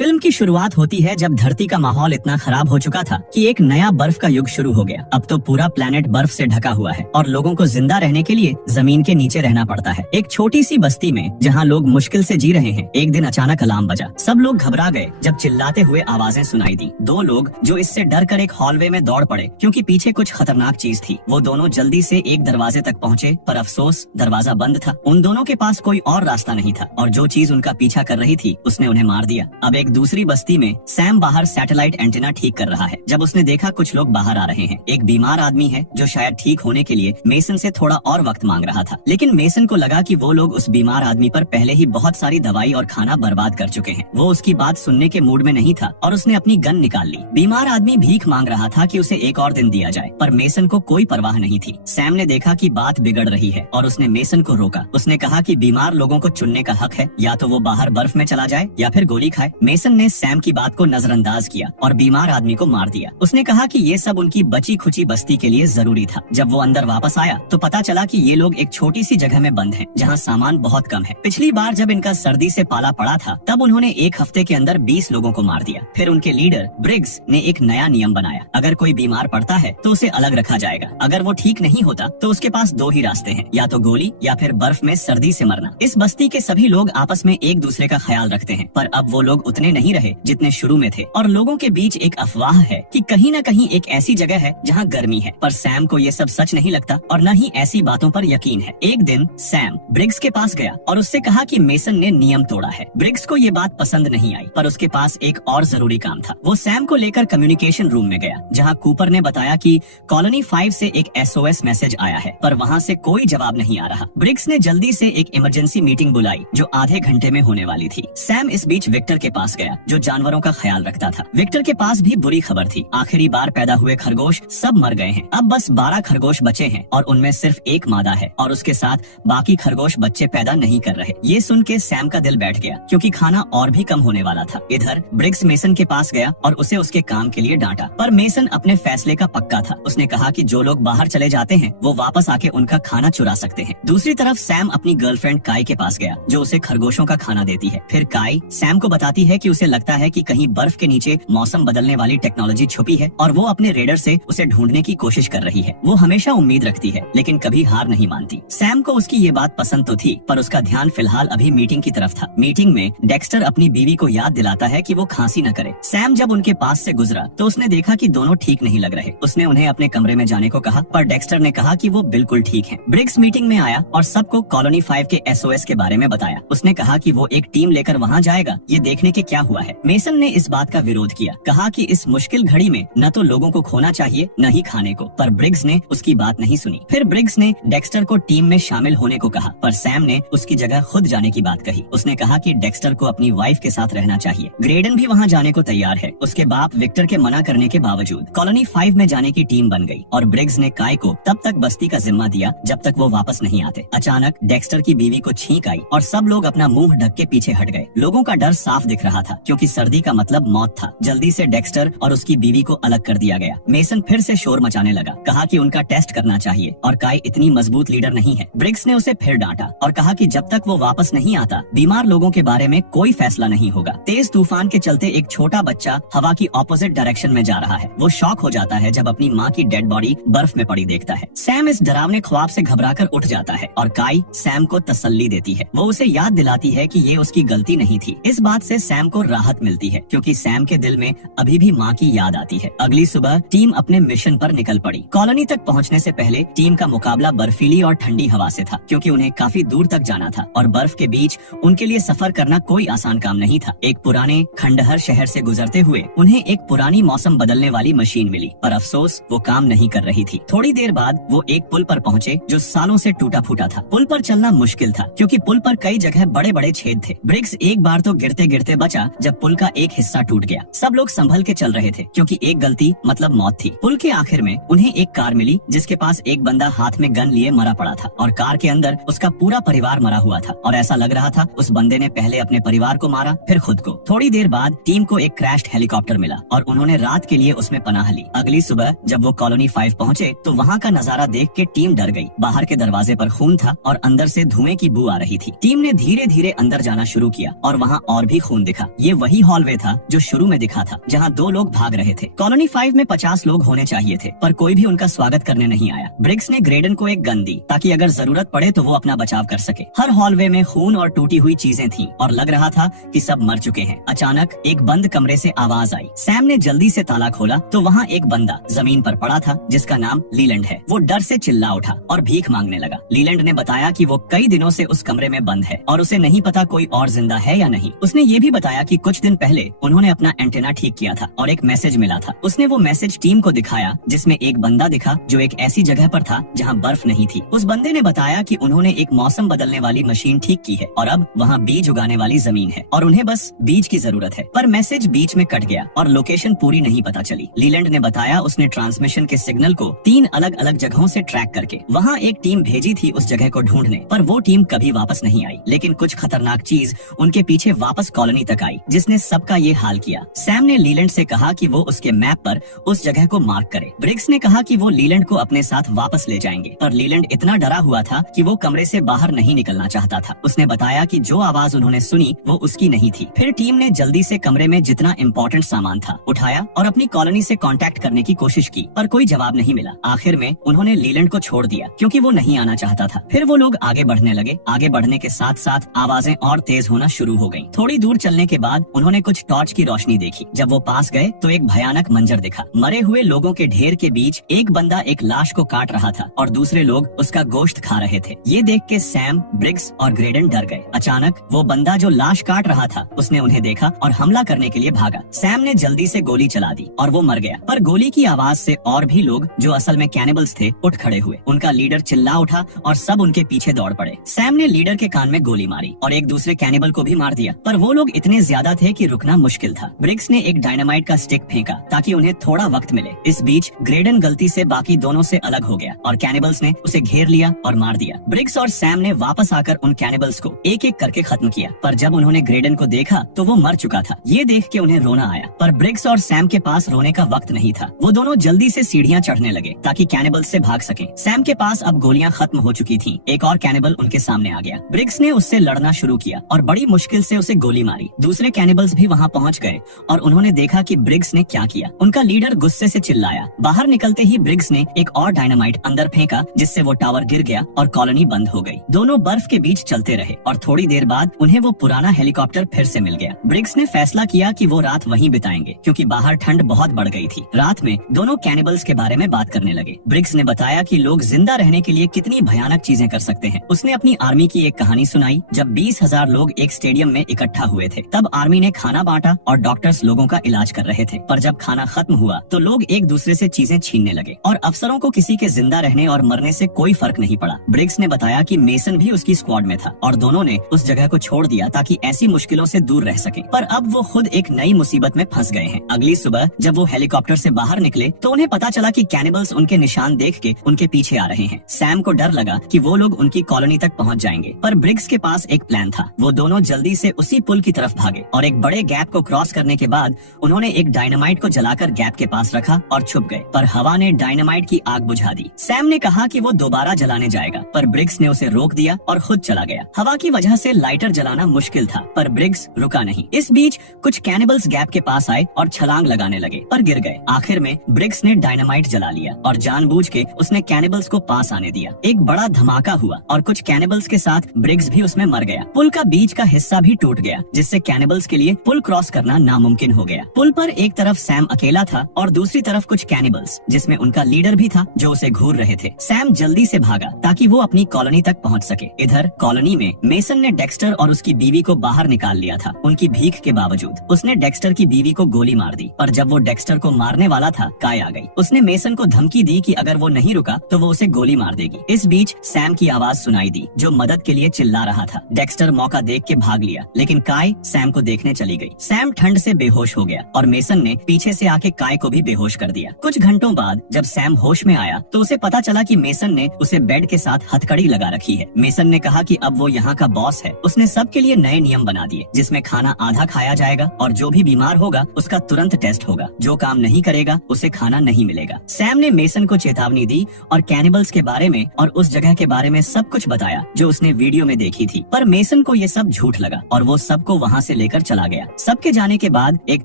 Film की शुरुआत होती है जब धरती का माहौल इतना खराब हो चुका था कि एक नया बर्फ का युग शुरू हो गया। अब तो पूरा प्लेनेट बर्फ से ढका हुआ है और लोगों को जिंदा रहने के लिए जमीन के नीचे रहना पड़ता है। एक छोटी सी बस्ती में जहाँ लोग मुश्किल से जी रहे हैं, एक दिन अचानक अलार्म बजा। सब लोग घबरा गए जब चिल्लाते हुए आवाजें सुनाई दी। दो लोग जो इससे डर कर एक हॉलवे में दौड़ पड़े क्योंकि पीछे कुछ खतरनाक चीज थी। वो दोनों जल्दी से एक दरवाजे तक पहुँचे, पर अफसोस दरवाजा बंद था। उन दोनों के पास कोई और रास्ता नहीं था और जो चीज उनका पीछा कर रही थी उसने उन्हें मार दिया। अब एक दूसरी बस्ती में सैम बाहर सैटेलाइट एंटीना ठीक कर रहा है। जब उसने देखा कुछ लोग बाहर आ रहे हैं, एक बीमार आदमी है जो शायद ठीक होने के लिए मेसन से थोड़ा और वक्त मांग रहा था। लेकिन मेसन को लगा कि वो लोग उस बीमार आदमी पर पहले ही बहुत सारी दवाई और खाना बर्बाद कर चुके हैं। वो उसकी बात सुनने के मूड में नहीं था और उसने अपनी गन निकाल ली। बीमार आदमी भीख मांग रहा था कि उसे एक और दिन दिया जाए, पर मेसन को कोई परवाह नहीं थी। सैम ने देखा कि बात बिगड़ रही है और उसने मेसन को रोका। उसने कहा कि बीमार लोगों को चुनने का हक है, या तो वो बाहर बर्फ में चला जाए या फिर गोली खाए। मेसन ने सैम की बात को नजरअंदाज किया और बीमार आदमी को मार दिया। उसने कहा कि ये सब उनकी बची खुची बस्ती के लिए जरूरी था। जब वो अंदर वापस आया तो पता चला कि ये लोग एक छोटी सी जगह में बंद हैं, जहां सामान बहुत कम है। पिछली बार जब इनका सर्दी से पाला पड़ा था तब उन्होंने एक हफ्ते के अंदर 20 लोगों को मार दिया। फिर उनके लीडर ब्रिग्स ने एक नया नियम बनाया, अगर कोई बीमार पड़ता है तो उसे अलग रखा जाएगा। अगर वो ठीक नहीं होता तो उसके पास दो ही रास्ते हैं, या तो गोली या फिर बर्फ में सर्दी से मरना। इस बस्ती के सभी लोग आपस में एक दूसरे का ख्याल रखते हैं, पर अब वो लोग उतने नहीं रहे जितने शुरू में थे और लोगों के बीच एक अफवाह है कि कहीं न कहीं एक ऐसी जगह है जहां गर्मी है। पर सैम को ये सब सच नहीं लगता और न ही ऐसी बातों पर यकीन है। एक दिन सैम ब्रिग्स के पास गया और उससे कहा कि मेसन ने नियम तोड़ा है। ब्रिग्स को ये बात पसंद नहीं आई, पर उसके पास एक और जरूरी काम था। वो सैम को लेकर कम्युनिकेशन रूम में गया, जहाँ कूपर ने बताया कि कॉलोनी 5 से एक SOS मैसेज आया है, पर वहाँ से कोई जवाब नहीं आ रहा। ब्रिग्स ने जल्दी से एक इमरजेंसी मीटिंग बुलाई जो आधे घंटे में होने वाली थी। सैम इस बीच विक्टर के पास गया जो जानवरों का ख्याल रखता था। विक्टर के पास भी बुरी खबर थी, आखिरी बार पैदा हुए खरगोश सब मर गए हैं। अब बस 12 खरगोश बचे हैं और उनमें सिर्फ एक मादा है और उसके साथ बाकी खरगोश बच्चे पैदा नहीं कर रहे। ये सुन के सैम का दिल बैठ गया क्योंकि खाना और भी कम होने वाला था। इधर ब्रिग्स मेसन के पास गया और उसे उसके काम के लिए डांटा, पर मेसन अपने फैसले का पक्का था। उसने कहा कि जो लोग बाहर चले जाते हैं वो वापस आके उनका खाना चुरा सकते हैं। दूसरी तरफ सैम अपनी गर्लफ्रेंड काई के पास गया जो उसे खरगोशों का खाना देती है। फिर काई सैम को बताती है कि उसे लगता है कि कहीं बर्फ के नीचे मौसम बदलने वाली टेक्नोलॉजी छुपी है और वो अपने रेडर से उसे ढूंढने की कोशिश कर रही है। वो हमेशा उम्मीद रखती है लेकिन कभी हार नहीं मानती। सैम को उसकी ये बात पसंद तो थी, पर उसका ध्यान फिलहाल अभी मीटिंग की तरफ था। मीटिंग में डेक्स्टर अपनी बीवी को याद दिलाता है कि वो खांसी न करे। सैम जब उनके पास से गुजरा तो उसने देखा कि दोनों ठीक नहीं लग रहे। उसने उन्हें अपने कमरे में जाने को कहा, पर डेक्स्टर ने कहा कि वो बिल्कुल ठीक हैं। ब्रिग्स मीटिंग में आया और सबको कॉलोनी 5 के SOS के बारे में बताया। उसने कहा कि वो एक टीम लेकर वहाँ जाएगा ये देखने के क्या हुआ है। मेसन ने इस बात का विरोध किया, कहा कि इस मुश्किल घड़ी में न तो लोगों को खोना चाहिए न ही खाने को, पर ब्रिग्स ने उसकी बात नहीं सुनी। फिर ब्रिग्स ने डेक्स्टर को टीम में शामिल होने को कहा, पर सैम ने उसकी जगह खुद जाने की बात कही। उसने कहा कि डेक्स्टर को अपनी वाइफ के साथ रहना चाहिए। ग्रेडन भी वहाँ जाने को तैयार है। उसके बाप विक्टर के मना करने के बावजूद कॉलोनी 5 में जाने की टीम बन गई और ब्रिग्स ने काय को तब तक बस्ती का जिम्मा दिया जब तक वो वापस नहीं आते। अचानक डेक्स्टर की बीवी को छींक आई और सब लोग अपना मुंह ढक के पीछे हट गए। लोगों का डर साफ दिख रहा था क्योंकि सर्दी का मतलब मौत था। जल्दी से डेक्स्टर और उसकी बीवी को अलग कर दिया गया। मेसन फिर से शोर मचाने लगा, कहा कि उनका टेस्ट करना चाहिए और काय इतनी मजबूत लीडर नहीं है। ब्रिग्स ने उसे फिर डांटा और कहा कि जब तक वो वापस नहीं आता बीमार लोगों के बारे में कोई फैसला नहीं होगा। तेज तूफान के चलते एक छोटा बच्चा हवा की ऑपोजिट डायरेक्शन में जा रहा है। वो शॉक हो जाता है जब अपनी माँ की डेड बॉडी बर्फ में पड़ी देखता है। सैम इस डरावने ख्वाब से घबराकर उठ जाता है और काई सैम को तसल्ली देती है। वो उसे याद दिलाती है कि ये उसकी गलती नहीं थी। इस बात से सैम को राहत मिलती है क्योंकि सैम के दिल में अभी भी माँ की याद आती है। अगली सुबह टीम अपने मिशन पर निकल पड़ी। कॉलोनी तक पहुँचने से पहले टीम का मुकाबला बर्फीली और ठंडी हवा से था क्योंकि उन्हें काफी दूर तक जाना था और बर्फ के बीच उनके लिए सफर करना कोई आसान काम नहीं था। एक पुराने खंडहर शहर से गुजरते हुए उन्हें एक पुरानी मौसम बदलने वाली मशीन मिली, पर अफसोस वो काम नहीं कर रही थी। थोड़ी देर बाद वो एक पुल पर पहुँचे जो सालों से टूटा फूटा था। पुल पर चलना मुश्किल था क्योंकि पुल पर कई जगह बड़े बड़े छेद थे। ब्रिग्स एक बार तो गिरते गिरते बचा जब पुल का एक हिस्सा टूट गया। सब लोग संभल के चल रहे थे क्योंकि एक गलती मतलब मौत थी। पुल के आखिर में उन्हें एक कार मिली जिसके पास एक बंदा हाथ में गन लिए मरा पड़ा था और कार के अंदर उसका पूरा परिवार मरा हुआ था और ऐसा लग रहा था उस बंदे ने पहले अपने परिवार को मारा फिर खुद को। थोड़ी देर बाद टीम को एक क्रैश्ड हेलीकॉप्टर मिला और उन्होंने रात के लिए उसमें पनाह ली। अगली सुबह जब वो कॉलोनी 5 पहुँचे तो वहाँ का नजारा देख के टीम डर गई। बाहर के दरवाजे पर खून था और अंदर से धुएं की बू आ रही थी। टीम ने धीरे धीरे अंदर जाना शुरू किया और वहाँ और भी खून दिखा। ये वही हॉलवे था जो शुरू में दिखा था, जहाँ 2 लोग भाग रहे थे। कॉलोनी 5 में 50 लोग होने चाहिए थे, पर कोई भी उनका स्वागत करने नहीं आया। ब्रिग्स ने ग्रेडन को एक गन दी ताकि अगर जरूरत पड़े तो वो अपना बचाव कर सके। हर हॉलवे में खून और टूटी हुई चीजें थीं और लग रहा था कि सब मर चुके हैं। अचानक एक बंद कमरे से आवाज आई। सैम ने जल्दी से ताला खोला तो वहाँ एक बंदा जमीन पर पड़ा था जिसका नाम लीलैंड है। वो डर से चिल्ला उठा और भीख मांगने लगा। लीलैंड ने बताया कि वो कई दिनों से उस कमरे में बंद है और उसे नहीं पता कोई और जिंदा है या नहीं। उसने ये भी बताया कि कुछ दिन पहले उन्होंने अपना एंटेना ठीक किया था और एक मैसेज मिला था। उसने वो मैसेज टीम को दिखाया जिसमें एक बंदा दिखा जो एक ऐसी जगह पर था जहाँ बर्फ नहीं थी। उस बंदे ने बताया कि उन्होंने एक मौसम बदलने वाली मशीन ठीक की है और अब वहाँ बीज उगाने वाली जमीन है और उन्हें बस बीज की जरूरत है। पर मैसेज बीच में कट गया और लोकेशन पूरी नहीं पता चली। लीलैंड ने बताया उसने ट्रांसमिशन के सिग्नल को 3 अलग अलग जगहों से ट्रैक करके वहाँ एक टीम भेजी थी उस जगह को ढूंढने, पर वो टीम कभी वापस नहीं आई। लेकिन कुछ खतरनाक चीज उनके पीछे वापस कॉलोनी तक आई जिसने सबका ये हाल किया। सैम ने लीलैंड से कहा कि वो उसके मैप पर उस जगह को मार्क करे। ब्रिग्स ने कहा कि वो लीलैंड को अपने साथ वापस ले जाएंगे, पर लीलैंड इतना डरा हुआ था कि वो कमरे से बाहर नहीं निकलना चाहता था। उसने बताया कि जो आवाज उन्होंने सुनी वो उसकी नहीं थी। फिर टीम ने जल्दी से कमरे में जितना इम्पोर्टेंट सामान था उठाया और अपनी कॉलोनी से कांटेक्ट करने की कोशिश की, पर कोई जवाब नहीं मिला। आखिर में उन्होंने लीलैंड को छोड़ दिया क्योंकि वो नहीं आना चाहता था। फिर वो लोग आगे बढ़ने लगे। आगे बढ़ने के साथ साथ आवाजें और तेज होना शुरू हो गयी। थोड़ी दूर चलने के बाद उन्होंने कुछ टॉर्च की रोशनी देखी। जब वो पास गए तो एक भयानक मंजर दिखा। मरे हुए लोगों के ढेर के बीच एक बंदा एक लाश को काट रहा था और दूसरे लोग उसका गोश्त खा रहे थे। ये देख के सैम, ब्रिग्स और ग्रेडन डर गए। अचानक वो बंदा जो लाश काट रहा था उसने उन्हें देखा और हमला करने के लिए भागा। सैम ने जल्दी से गोली चला दी और वो मर गया। पर गोली की आवाज से और भी लोग जो असल में कैनिबल्स थे उठ खड़े हुए। उनका लीडर चिल्ला उठा और सब उनके पीछे दौड़ पड़े। सैम ने लीडर के कान में गोली मारी और एक दूसरे कैनिबल को भी मार दिया, पर वो लोग इतने ज्यादा थे कि रुकना मुश्किल था। ब्रिग्स ने एक डायनामाइट का स्टिक फेंका ताकि उन्हें थोड़ा वक्त मिले। इस बीच ग्रेडन गलती से बाकी दोनों से अलग हो गया और कैनिबल्स ने उसे घेर लिया और मार दिया। ब्रिग्स और सैम ने वापस आकर उन कैनिबल्स को एक एक करके खत्म किया, पर जब उन्होंने ग्रेडन को देखा तो वो मर चुका था। ये देख के उन्हें रोना आया, पर ब्रिग्स और सैम के पास रोने का वक्त नहीं था। वो दोनों जल्दी से सीढ़ियाँ चढ़ने लगे ताकि कैनिबल्स से भाग सके। सैम के पास अब गोलियां खत्म हो चुकी थीं। एक और कैनिबल उनके सामने आ गया। ब्रिग्स ने उससे लड़ना शुरू किया और बड़ी मुश्किल से उसे गोली मारी। दूसरे कैनिबल्स भी वहाँ पहुँच गए और उन्होंने देखा कि ब्रिग्स ने क्या किया। उनका लीडर गुस्से से चिल्लाया। बाहर निकलते ही ब्रिग्स ने एक और डायनामाइट अंदर फेंका जिससे वो टावर गिर गया और कॉलोनी बंद हो गई। दोनों बर्फ के बीच चलते रहे और थोड़ी देर बाद उन्हें वो पुराना हेलीकॉप्टर फिर से मिल गया। ब्रिग्स ने फैसला किया कि वो रात वहीं बिताएंगे क्योंकि बाहर ठंड बहुत बढ़ गई थी। रात में दोनों कैनिबल्स के बारे में बात करने लगे। ब्रिग्स ने बताया कि लोग जिंदा रहने के लिए कितनी भयानक चीजें कर सकते हैं। उसने अपनी आर्मी की एक कहानी सुनाई। जब 20,000 लोग एक स्टेडियम में इकट्ठा हुए थे तब आर्मी ने खाना बांटा और डॉक्टर्स लोगों का इलाज कर रहे थे, पर जब खाना खत्म हुआ तो लोग एक दूसरे से चीजें छीनने लगे और अफसरों को किसी के जिंदा रहने और मरने से कोई फर्क नहीं पड़ा। ब्रिग्स ने बताया कि मेसन भी उसकी स्क्वाड में था और दोनों ने उस जगह को छोड़ दिया ताकि ऐसी मुश्किलों से दूर रह सके, पर अब वो खुद एक नई मुसीबत में फंस गए हैं। अगली सुबह जब वो हेलीकॉप्टर से बाहर निकले तो उन्हें पता चला कि कैनिबल्स उनके निशान देख के उनके पीछे आ रहे हैं। सैम को डर लगा कि वो लोग उनकी कॉलोनी तक पहुंच जाएंगे, पर ब्रिग्स के पास एक प्लान था। वो दोनों जल्दी से उसी पुल की तरफ भागे और एक बड़े गैप को क्रॉस करने के बाद उन्होंने एक डायनामाइट को जलाकर गैप के पास रखा और छुप गए, पर हवा ने डायनामाइट की आग बुझा दी। सैम ने कहा कि वो दोबारा जलाने जाएगा, पर ब्रिग्स ने उसे रोक दिया और खुद चला गया। हवा की वजह से लाइटर जलाना मुश्किल था, पर ब्रिग्स रुका नहीं। इस बीच कुछ कैनिबल्स गैप के पास आए और छलांग लगाने लगे, पर गिर गए। आखिर में ब्रिग्स ने डायनामाइट जला लिया और जानबूझ के उसने कैनिबल्स को पास आने दिया। एक बड़ा धमाका हुआ और कुछ कैनिबल्स के साथ ब्रिग्स भी उसमें मर गया। पुल का बीच का हिस्सा भी टूट गया, जिससे कैनिबल्स के लिए पुल क्रॉस करना नामुमकिन हो गया। पुल पर एक तरफ सैम अकेला था और दूसरी तरफ कुछ कैनिबल्स, जिसमें उनका लीडर भी था जो उसे घूर रहे थे। सैम जल्दी से भागा ताकि वो अपनी कॉलोनी तक पहुंच सके। इधर कॉलोनी में मेसन ने डेक्स्टर और उसकी बीवी को बाहर निकाल लिया था। उनकी भीख के बावजूद उसने डेक्स्टर की बीवी को गोली मार दी, पर जब वो डेक्स्टर को मारने वाला था काय आ गई। उसने मेसन को धमकी दी कि अगर वो नहीं रुका तो वो उसे गोली मार देगी। इस बीच सैम की आवाज सुनाई दी जो मदद के लिए चिल्ला रहा था। डेक्स्टर मौका देख के भाग लिया, लेकिन काय सैम को देखने चली गई। सैम ठंड से बेहोश हो गया और मेसन ने पीछे से आके काय को भी बेहोश कर दिया। कुछ घंटों बाद जब सैम होश में आया तो उसे पता चला कि मेसन ने उसे बेड के साथ हथकड़ी लगा रखी है। मेसन ने कहा कि अब वो यहाँ का बॉस है। उसने सबके लिए नए नियम बना दिए, जिसमें खाना आधा खाया जाएगा और जो भी बीमार होगा उसका तुरंत टेस्ट होगा। जो काम नहीं करेगा उसे खाना नहीं मिलेगा। सैम ने मेसन को चेतावनी दी और कैनिबल्स के बारे में और उस जगह के बारे में सब कुछ बताया जो उसने वीडियो में देखी थी, पर मेसन को ये सब झूठ लगा और वो सबको वहाँ से से लेकर चला गया। सबके जाने के बाद एक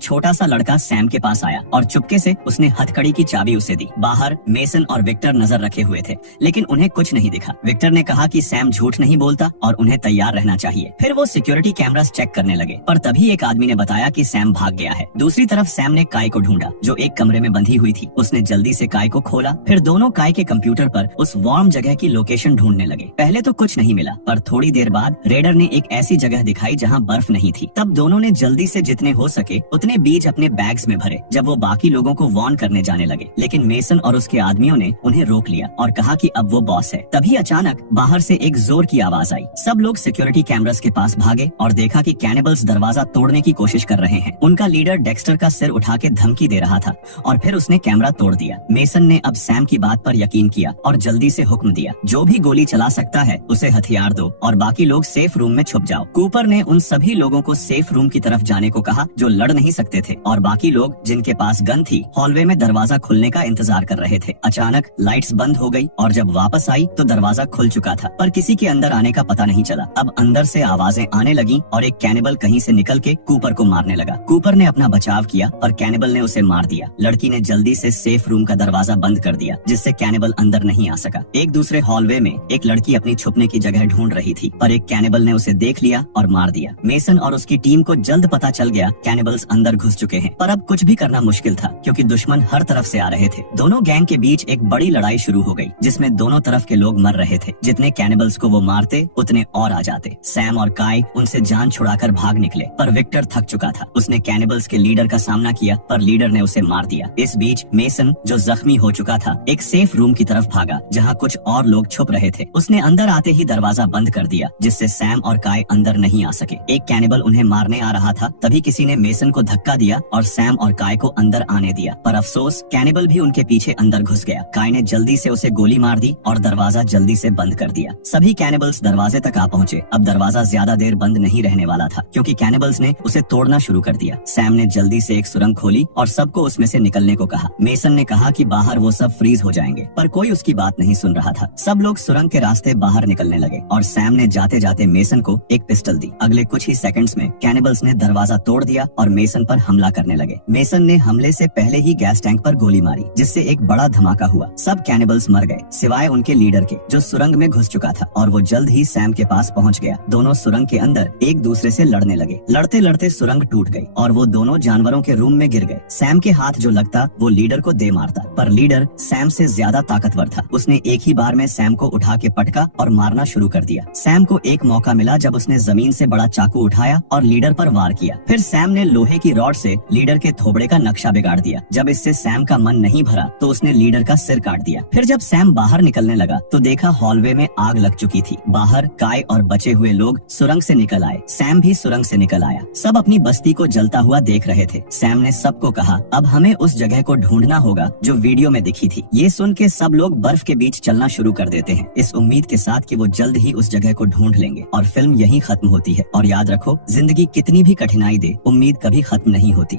छोटा सा लड़का सैम के पास आया और चुपके से उसने हथकड़ी की चाबी उसे दी। बाहर मेसन और विक्टर नजर रखे हुए थे, लेकिन उन्हें कुछ नहीं दिखा। विक्टर ने कहा कि सैम झूठ नहीं बोलता और उन्हें तैयार रहना चाहिए। फिर वो सिक्योरिटी कैमरास चेक करने लगे, पर तभी एक आदमी ने बताया कि सैम भाग गया है। दूसरी तरफ सैम ने काय को ढूंढा, जो एक कमरे में बंधी हुई थी। उसने जल्दी से काय को खोला। फिर दोनों काय के कंप्यूटर पर उस वार्म जगह की लोकेशन ढूंढने लगे। पहले तो कुछ नहीं मिला, पर थोड़ी देर बाद रेडर ने एक ऐसी जगह दिखाई जहां बर्फ नहीं थी। तब दोनों ने जल्दी से जितने हो सके उतने बीज अपने बैग्स में भरे। जब वो बाकी लोगों को वार्न करने जाने लगे, लेकिन मेसन और उसके आदमियों ने उन्हें रोक लिया और कहा कि अब वो बॉस है। तभी अचानक बाहर से एक जोर की आवाज आई। सब लोग सिक्योरिटी कैमरास के पास भागे और देखा कि कैनिबल्स दरवाजा तोड़ने की कोशिश कर रहे हैं। उनका लीडर डेक्स्टर का सिर उठा के धमकी दे रहा था और फिर उसने कैमरा तोड़ दिया। मेसन ने अब सैम की बात पर यकीन किया और जल्दी से हुक्म दिया, जो भी गोली चला सकता है उसे हथियार दो और बाकी लोग सेफ रूम में छुप जाओ। कूपर ने उन सभी लोगों को सेफ रूम की तरफ जाने को कहा जो लड़ नहीं सकते थे, और बाकी लोग जिनके पास गन थी हॉलवे में दरवाजा खुलने का इंतजार कर रहे थे। अचानक लाइट्स बंद हो गई और जब वापस आई तो दरवाजा खुल चुका था, पर किसी के अंदर आने का पता नहीं चला। अब अंदर से आवाजें आने लगी और एक कैनिबल कहीं से निकल के कूपर को मारने लगा। कूपर ने अपना बचाव किया पर कैनिबल ने उसे मार दिया। लड़की ने जल्दी से सेफ रूम का दरवाजा बंद कर दिया, जिससे कैनिबल अंदर नहीं आ सका। एक दूसरे हॉलवे में एक लड़की अपनी छुपने की जगह ढूंढ रही थी, पर एक कैनिबल ने उसे देख लिया और मार दिया। मेसन और उसकी टीम को जल्द पता चल गया कैनिबल्स अंदर घुस चुके हैं, पर अब कुछ भी करना मुश्किल था क्योंकि दुश्मन हर तरफ से आ रहे थे। दोनों गैंग के बीच एक बड़ी लड़ाई शुरू हो गई, जिसमें दोनों तरफ के लोग मर रहे थे। जितने कैनिबल्स को वो मारते उतने और आ जाते। सैम और काय उनसे जान छुड़ाकर भाग निकले, पर विक्टर थक चुका था। उसने कैनिबल्स के लीडर का सामना किया, पर लीडर ने उसे मार दिया। इस बीच मेसन, जो जख्मी हो चुका था, एक सेफ रूम की तरफ भागा जहां कुछ और लोग छुप रहे थे। उसने अंदर आते ही दरवाजा बंद कर दिया, जिससे सैम और काय अंदर नहीं आ सके। एक कैनिबल उन्हें मारने आ रहा था, तभी किसी ने मेसन को धक्का दिया और सैम और काय को अंदर आने दिया, पर अफसोस कैनिबल भी उनके पीछे अंदर घुस गया। काय ने जल्दी से उसे गोली मार दी और दरवाजा जल्दी से बंद कर दिया। सभी कैनिबल्स दरवाजे तक आ पहुंचे। अब दरवाजा ज्यादा देर बंद नहीं रहने वाला था, क्योंकि कैनिबल्स ने उसे तोड़ना शुरू कर दिया। सैम ने जल्दी से एक सुरंग खोली और सबको उसमें से निकलने को कहा। मेसन ने कहा कि बाहर वो सब फ्रीज हो जाएंगे, पर कोई उसकी बात नहीं सुन रहा था। सब लोग सुरंग के रास्ते बाहर निकलने लगे और सैम ने जाते जाते मेसन को एक पिस्टल दी। अगले कुछ ही सेकंड्स में कैनिबल्स ने दरवाजा तोड़ दिया और मेसन पर हमला करने लगे। मेसन ने हमले से पहले ही गैस टैंक पर गोली मारी, जिससे एक बड़ा धमाका हुआ। सब कैनिबल्स मर गए सिवाय उनके लीडर के, जो सुरंग में घुस चुका था, और वो जल्द ही सैम के पास पहुंच गया। दोनों सुरंग के अंदर एक दूसरे से लड़ने लगे। लड़ते लड़ते सुरंग टूट गई और वो दोनों जानवरों के रूम में गिर गए। सैम के हाथ जो लगता वो लीडर को दे मारता, पर लीडर सैम से ज्यादा ताकतवर था। उसने एक ही बार में सैम को उठा के पटका और मारना शुरू कर दिया। सैम को एक मौका मिला जब उसने जमीन से बड़ा चाकू उठाया और लीडर पर वार किया। फिर सैम ने लोहे की रॉड से लीडर के थोबड़े का नक्शा बिगाड़ दिया। जब इससे सैम का मन नहीं भरा तो उसने लीडर का सिर काट दिया। फिर जब सैम बाहर निकलने लगा तो देखा हॉलवे में आग लग चुकी थी। बाहर काय और बचे हुए लोग सुरंग से निकल आए। सैम भी सुरंग से निकल आया। सब अपनी बस्ती को जलता हुआ देख रहे थे। सैम ने सबको कहा, अब हमें उस जगह को ढूंढना होगा जो वीडियो में दिखी थी। ये सुन के सब लोग बर्फ के बीच चलना शुरू कर देते हैं, इस उम्मीद के साथ कि वो जल्द ही उस जगह को ढूंढ लेंगे और फिल्म यहीं खत्म होती है। और याद रखो, जिंदगी कितनी भी कठिनाई दे, उम्मीद कभी खत्म नहीं होती।